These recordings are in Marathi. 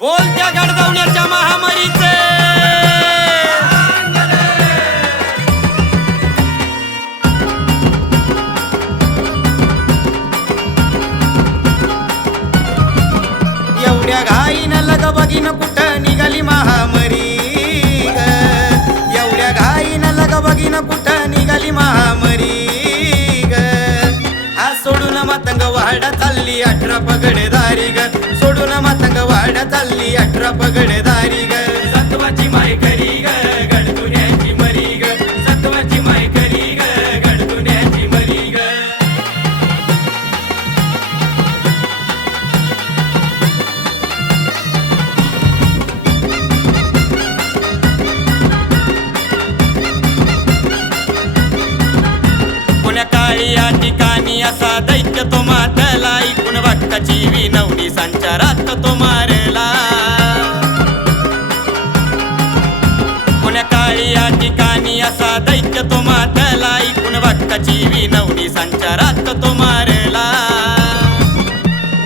बोल त्या गडजावण्याच्या महामारीचे एवढ्या घाईनं लगबगीन कुठं निघाली महामारी ग, एवढ्या घाईनं लगबगीन कुठं निघाली महामारी ग. हा सोडून मातंग वाडा चालली 18 पगडेदारी ग, सोडून मातंग वाडा चालली 18 पगडेदारी ग. सत्वाची माय करी ग गडतुन्याची मरी ग, सत्वाची माय करी ग गडतुन्याची मरी ग. पुण्या काळी या ठिकाणी असा दैत्य तो मातला, ऐकून भक्ताची विनवणी संचारात तो मारला. पुण्या काळी या ठिकाणी असा दैत्य तो मातला, ऐकून भक्ताची विनवणी संचारात तो मारला.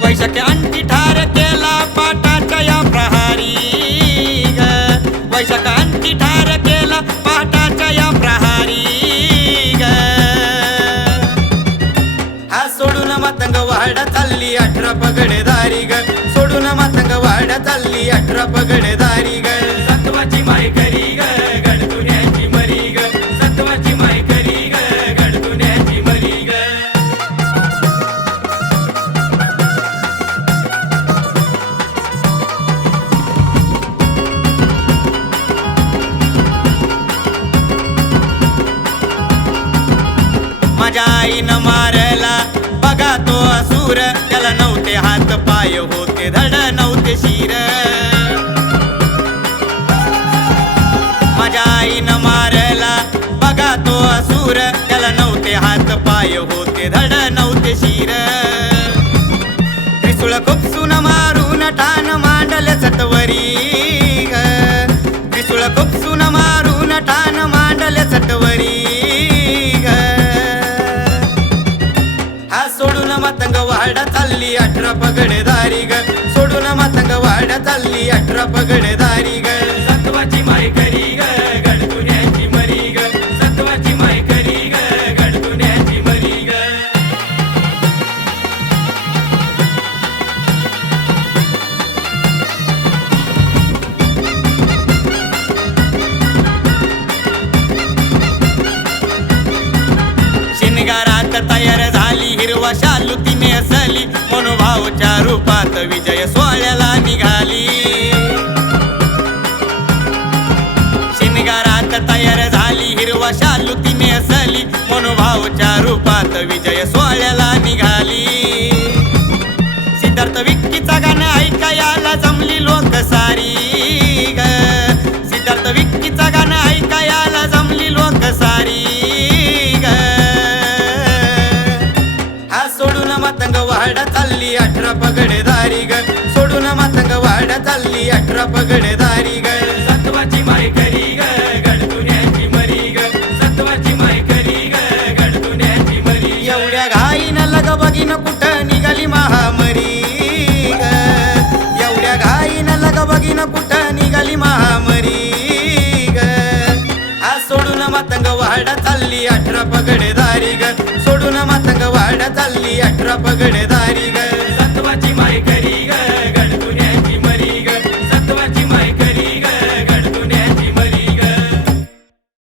वैशाख अंती ठार केला पाटाच्या या प्रहारी ग, वैशाख अंती ठार केला पाटाच्या या प्रहारी ग. हा सोडून मातंग वाडा चालली 18 पगडेदारी ग, सोडून मातंग वाडा चालली 18 पगडेदारी ग. सत्वाची माय करी ग गडतुन्याची मरी ग, सत्वाची माय करी ग गडतुन्याची मरी ग. माझ्या आईनं मारला बघा तो असुर, त्याला नव्हते हात पाय होते धड नव्हते शिर. माझ्या आईनं मारला बघा तो असुर, त्याला नव्हते हात पाय होते धड नव्हते शिर. त्रिशूळ खुपसून मारून ठाण मांडले सटवरी ग, त्रिशूळ खुपसून मारून ठाण मांडले सटवरी ग. हा सोडून मातंग वाडा चालली 18 पगडेदारी ग, सोडून मातंग वाडा चालली 18 पगडेदारी ग. सत्वाची माय करी ग गडतुन्याची मरी ग, सत्वाची माय करी ग गडतुन्याची मरी ग. शिनगारात तयार झाली हिरवा शालू तिने असली, मनोभावच्या रूपात विजय सोहळ्याला निघाली. शिनगारात तयार झाली हिरवा शालू तिने असली, मनोभावच्या रूपात विजय सोहळ्याला निघाली. सिद्धार्थ विक्कीचा गाणं ऐकायला जमली लोक सारी ग, सिद्धार्थ विक्कीचा गाणं ऐकायला जमली लोक सारी ग. हा सोडून मातंग वाडा चालली 18 पगडेदारी ग, सोडून मातंग वाडा चालली 18 पगडेदारी ग. सत्वाची माय करी ग गडतुन्याची मरी ग, सत्वाची माय करी ग गडतुन्याची मरी. एवढ्या घाईनं लगबगीन कुठं निघाली महामारी ग, एवढ्या घाईनं लगबगीन कुठं निघाली महामारी ग. हा सोडून मातंग वाडा चालली 18 पगडेदारी ग, सोडून मातंग वाडा चालली 18 पगडेदारी ग.